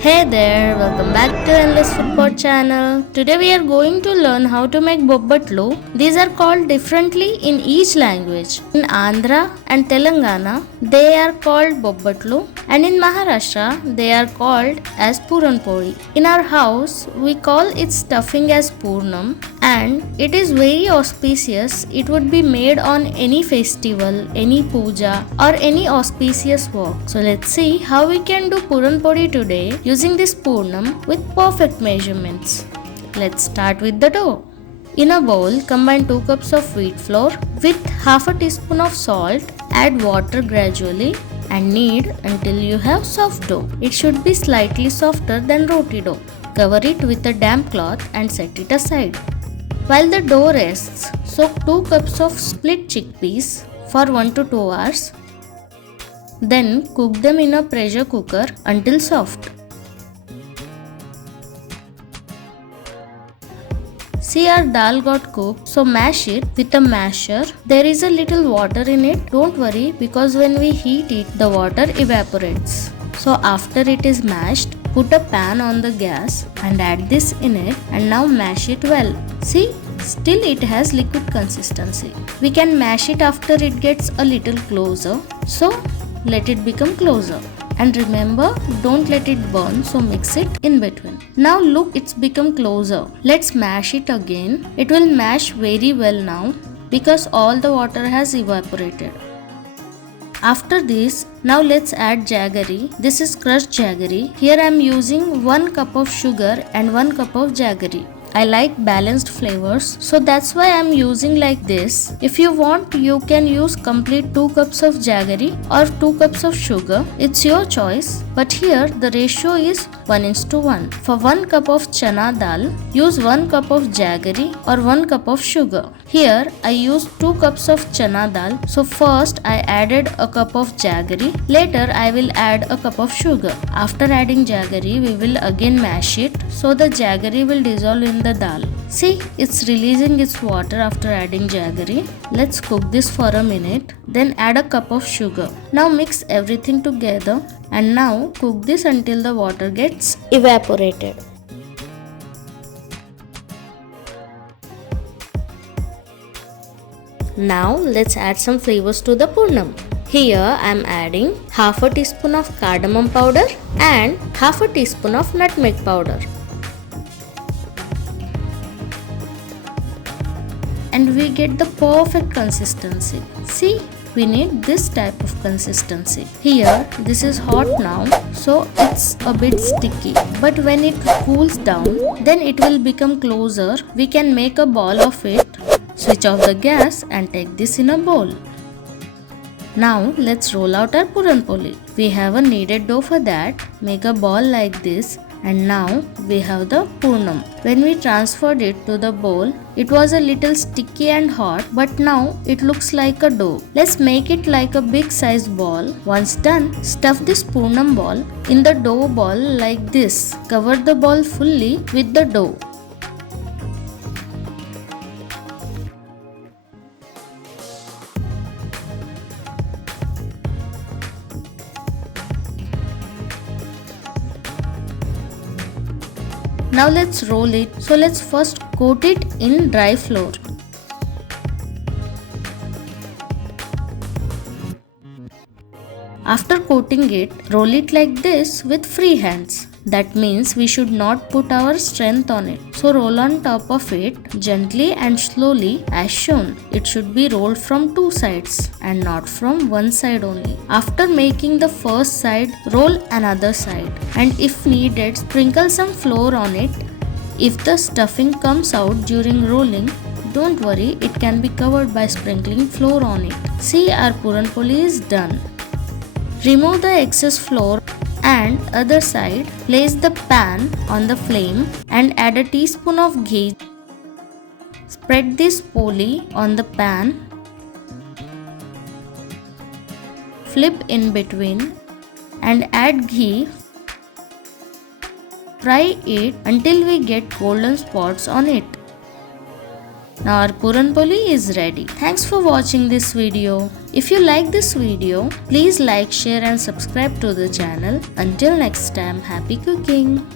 Hey there, welcome back to Endless Food channel. Today we are going to learn how to make Bobbattu. These are called differently in each language. In Andhra and Telangana, they are called Bobbattu, and in Maharashtra, they are called as Puran Poli. In our house, we call its stuffing as Purnam, and it is very auspicious. It would be made on any festival, any puja, or any auspicious work. So let's see how we can do Puran Poli today using this Purnam with perfect measurements. Let's start with the dough. In a bowl, combine 2 cups of wheat flour with half a teaspoon of salt. Add water gradually and knead until you have soft dough. It should be slightly softer than roti dough. Cover it with a damp cloth and set it aside. While the dough rests, soak 2 cups of split chickpeas for 1 to 2 hours. Then cook them in a pressure cooker until soft. See, our dal got cooked, so mash it with a masher. There is a little water in it. Don't worry, because when we heat it, the water evaporates. So after it is mashed, put a pan on the gas and add this in it, and now mash it well. See, still it has liquid consistency. We can mash it after it gets a little closer. So let it become closer. And remember, don't let it burn, so mix it in between. Now look, it's become closer. Let's mash it again. It will mash very well now because all the water has evaporated. After this, now let's add jaggery. This is crushed jaggery. Here I am using 1 cup of sugar and 1 cup of jaggery. I like balanced flavors, so that's why I'm using like this. If you want, you can use complete 2 cups of jaggery or 2 cups of sugar. It's your choice, but here the ratio is 1:1. For 1 cup of chana dal, use 1 cup of jaggery or 1 cup of sugar. Here I used 2 cups of chana dal, so first I added a cup of jaggery. Later I will add a cup of sugar. After adding jaggery, we will again mash it so the jaggery will dissolve in the dal. See, it's releasing its water after adding jaggery. Let's cook this for a minute, then add a cup of sugar. Now mix everything together and now cook this until the water gets evaporated. Now let's add some flavors to the Purnam. Here I am adding half a teaspoon of cardamom powder and half a teaspoon of nutmeg powder. And we get the perfect consistency. See, we need this type of consistency. Here, this is hot now, so it's a bit sticky. But when it cools down, then it will become closer. We can make a ball of it. Switch off the gas and take this in a bowl. Now, let's roll out our Puran Poli. We have a kneaded dough for that. Make a ball like this. And now we have the Purnam. When we transferred it to the bowl, it was a little sticky and hot, but now it looks like a dough. Let's make it like a big size ball. Once done, stuff this Purnam ball in the dough ball like this. Cover the ball fully with the dough. Now let's roll it. So let's first coat it in dry flour. After coating it, roll it like this with free hands. That means we should not put our strength on it. So roll on top of it gently and slowly as shown. It should be rolled from 2 sides and not from 1 side only. After making the first side, roll another side. And if needed, sprinkle some flour on it. If the stuffing comes out during rolling, don't worry, it can be covered by sprinkling flour on it. See, our Puran Poli is done. Remove the excess flour and other side, place the pan on the flame and add a teaspoon of ghee. Spread this poli on the pan. Flip in between and add ghee. Fry it until we get golden spots on it. Now our Puran Poli is ready. Thanks for watching this video. If you like this video, please like, share and subscribe to the channel. Until next time, happy cooking!